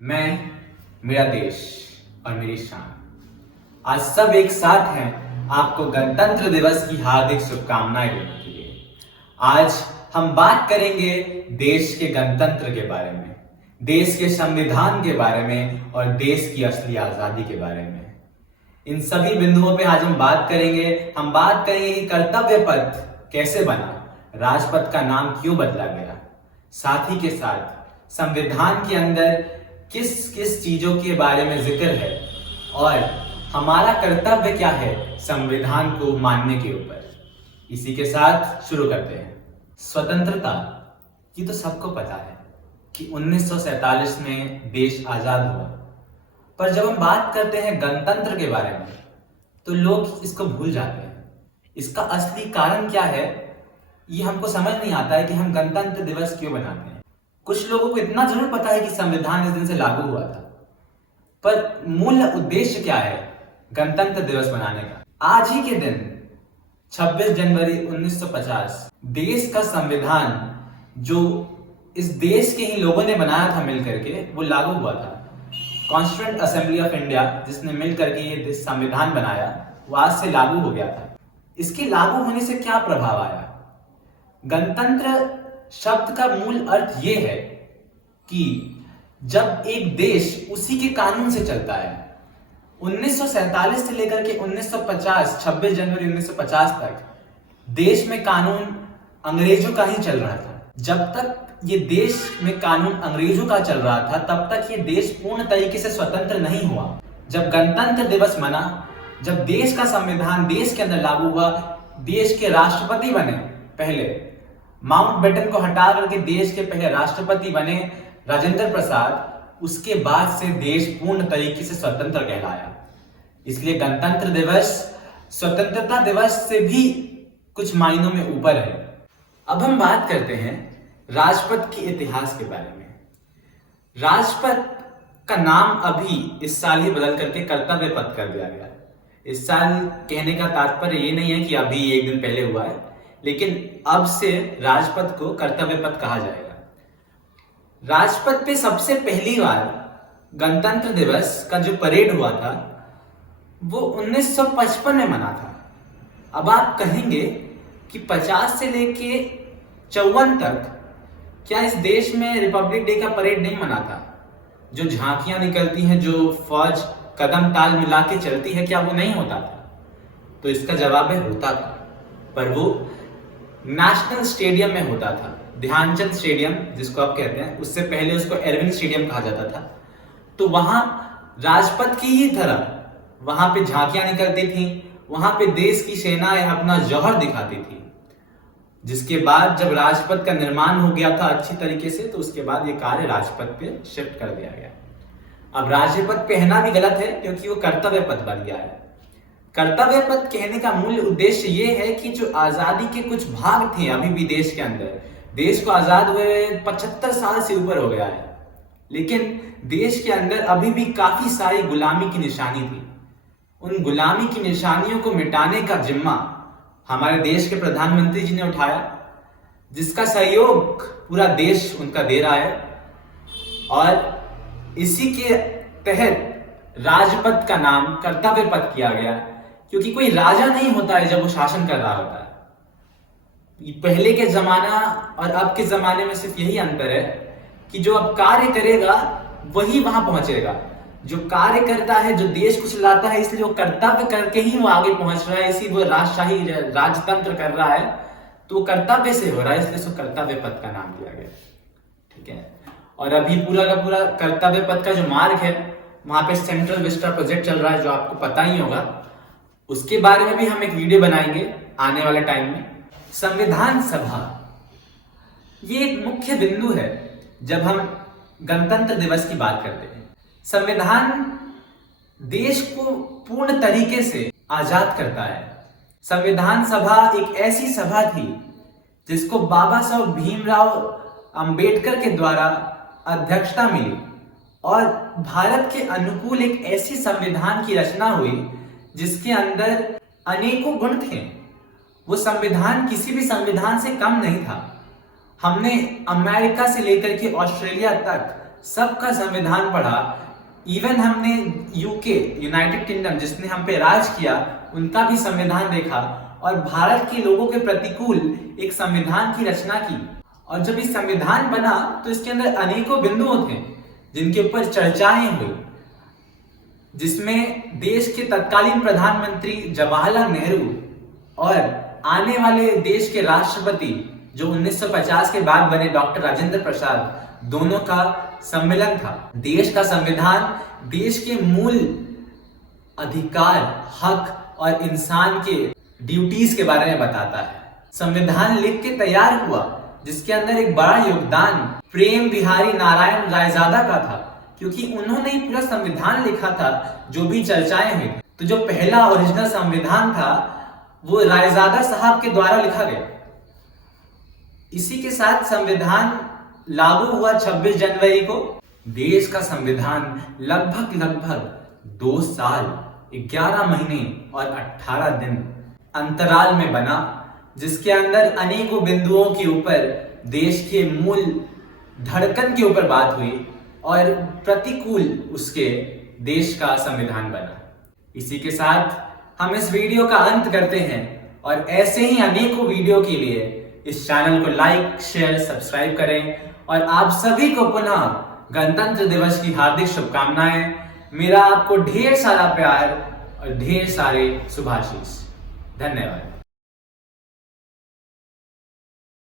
मैं, मेरा देश और मेरी शान। आज सब एक साथ हैं आपको गणतंत्र दिवस की हार्दिक शुभकामनाएं देने के लिए। आज हम बात करेंगे देश के गणतंत्र के बारे में, देश के संविधान के बारे में और देश की असली आजादी के बारे में। इन सभी बिंदुओं पे आज हम बात करेंगे। हम बात करेंगे कि कर्तव्य पथ कैसे बना, राजपथ का नाम क्यों बदला गया, साथ ही के साथ संविधान के अंदर किस किस चीजों के बारे में जिक्र है और हमारा कर्तव्य क्या है संविधान को मानने के ऊपर। इसी के साथ शुरू करते हैं। स्वतंत्रता ये तो सबको पता है कि 1947 में देश आजाद हुआ, पर जब हम बात करते हैं गणतंत्र के बारे में तो लोग इसको भूल जाते हैं। इसका असली कारण क्या है ये हमको समझ नहीं आता है कि हम गणतंत्र दिवस क्यों मनाते हैं। कुछ लोगों को इतना जरूर पता है कि संविधान इस दिन से लागू हुआ था, पर मूल उद्देश्य क्या है गणतंत्र दिवस मनाने का। आज ही के दिन 26 जनवरी 1950 देश का संविधान जो इस देश के ही लोगों ने बनाया था मिलकर के, वो लागू हुआ था। कॉन्स्टिट्यूएंट असेंबली ऑफ इंडिया जिसने मिलकर के ये संविधान बनाया, वो आज से लागू हो गया था। इसके लागू होने से क्या प्रभाव आया? गणतंत्र शब्द का मूल अर्थ ये है कि जब एक देश उसी के कानून से चलता है। 1947 से लेकर के 1950 26 जनवरी 1950 तक देश में कानून अंग्रेजों का ही चल रहा था। जब तक ये देश में कानून अंग्रेजों का चल रहा था तब तक ये देश पूर्ण तरीके से स्वतंत्र नहीं हुआ। जब गणतंत्र दिवस मना, जब देश का संविधान देश के अंदर लागू हुआ, देश के राष्ट्रपति बने, पहले माउंटबेटन को हटा करके देश के पहले राष्ट्रपति बने राजेंद्र प्रसाद, उसके बाद से देश पूर्ण तरीके से स्वतंत्र कहलाया। इसलिए गणतंत्र दिवस स्वतंत्रता दिवस से भी कुछ मायनों में ऊपर है। अब हम बात करते हैं राजपथ के इतिहास के बारे में। राजपथ का नाम अभी इस साल ही बदल करके कर्तव्य पथ कर दिया गया। इस साल कहने का तात्पर्य ये नहीं है कि अभी एक दिन पहले हुआ है, लेकिन अब से राजपथ को कर्तव्य पथ कहा जाएगा। राजपथ पे सबसे पहली बार गणतंत्र दिवस का जो परेड हुआ था वो 1955 में मना था। अब आप कहेंगे कि 50 से लेके 54 तक क्या इस देश में रिपब्लिक डे का परेड नहीं मना था? जो झांकियां निकलती हैं, जो फौज कदम ताल मिला के चलती है, क्या वो नहीं होता था? तो इसका जवाब है होता था, पर वो नेशनल स्टेडियम में होता था। ध्यानचंद स्टेडियम जिसको आप कहते हैं, उससे पहले उसको एरविन स्टेडियम कहा जाता था। तो वहां राजपथ की ही तरह वहां पे झांकियां निकलती थी, वहां पे देश की सेनाएं अपना जौहर दिखाती थी। जिसके बाद जब राजपथ का निर्माण हो गया था अच्छी तरीके से, तो उसके बाद ये कार्य राजपथ पे शिफ्ट कर दिया गया। अब राजपथ कहना भी गलत है क्योंकि वो कर्तव्य पथ बन गया है। कर्तव्य पथ कहने का मूल उद्देश्य ये है कि जो आजादी के कुछ भाग थे अभी भी देश के अंदर, देश को आजाद हुए 75 साल से ऊपर हो गया है, लेकिन देश के अंदर अभी भी काफी सारी गुलामी की निशानी थी। उन गुलामी की निशानियों को मिटाने का जिम्मा हमारे देश के प्रधानमंत्री जी ने उठाया, जिसका सहयोग पूरा देश उनका दे रहा है। और इसी के तहत राजपथ का नाम कर्तव्य पथ किया गया, क्योंकि कोई राजा नहीं होता है जब वो शासन कर रहा होता है। पहले के जमाना और अब के जमाने में सिर्फ यही अंतर है कि जो अब कार्य करेगा वही वहां पहुंचेगा। जो कार्य करता है, जो देश को चलाता है, इसलिए वो कर्तव्य करके ही वो आगे पहुंच रहा है। इसी वो राजशाही राजतंत्र कर रहा है, तो कर्तव्य से हो रहा है, इसलिए उसको कर्तव्य पथ का नाम दिया गया। ठीक है। और अभी पूरा का पूरा कर्तव्य पथ का जो मार्ग है, वहां पे सेंट्रल विस्टा प्रोजेक्ट चल रहा है, जो आपको पता ही होगा। उसके बारे में भी हम एक वीडियो बनाएंगे आने वाले टाइम में। संविधान सभा ये एक मुख्य बिंदु है जब हम गणतंत्र दिवस की बात करते हैं। संविधान देश को पूर्ण तरीके से आजाद करता है। संविधान सभा एक ऐसी सभा थी जिसको बाबा साहब भीमराव अंबेडकर के द्वारा अध्यक्षता मिली और भारत के अनुकूल एक ऐसी संविधान की रचना हुई जिसके अंदर अनेकों गुण थे। वो संविधान किसी भी संविधान से कम नहीं था। हमने अमेरिका से लेकर के ऑस्ट्रेलिया तक सबका संविधान पढ़ा। इवन हमने यूके, यूनाइटेड किंगडम, जिसने हम पे राज किया, उनका भी संविधान देखा और भारत के लोगों के प्रतिकूल एक संविधान की रचना की। और जब इस संविधान बना तो इसके अंदर अनेकों बिंदु थे जिनके ऊपर चर्चाएं हुई, जिसमें देश के तत्कालीन प्रधानमंत्री जवाहरलाल नेहरू और आने वाले देश के राष्ट्रपति जो 1950 के बाद बने डॉक्टर राजेंद्र प्रसाद, दोनों का सम्मेलन था। देश का संविधान देश के मूल अधिकार, हक और इंसान के ड्यूटीज के बारे में बताता है। संविधान लिख के तैयार हुआ जिसके अंदर एक बड़ा योगदान प्रेम बिहारी नारायण रायजादा का था, क्योंकि उन्होंने ही पूरा संविधान लिखा था। जो भी चर्चाएं हुई, तो जो पहला ओरिजिनल संविधान था वो रायजादा साहब के द्वारा लिखा गया। इसी के साथ संविधान लागू हुआ 26 जनवरी को। देश का संविधान लगभग 2 साल 11 महीने और 18 दिन अंतराल में बना, जिसके अंदर अनेकों बिंदुओं के ऊपर देश के मूल धड़कन के ऊपर बात हुई और प्रतिकूल उसके देश का संविधान बना। इसी के साथ हम इस वीडियो का अंत करते हैं और ऐसे ही अनेकों वीडियो के लिए इस चैनल को लाइक, शेयर, सब्सक्राइब करें। और आप सभी को पुनः गणतंत्र दिवस की हार्दिक शुभकामनाएं। मेरा आपको ढेर सारा प्यार और ढेर सारे शुभाशीष। धन्यवाद।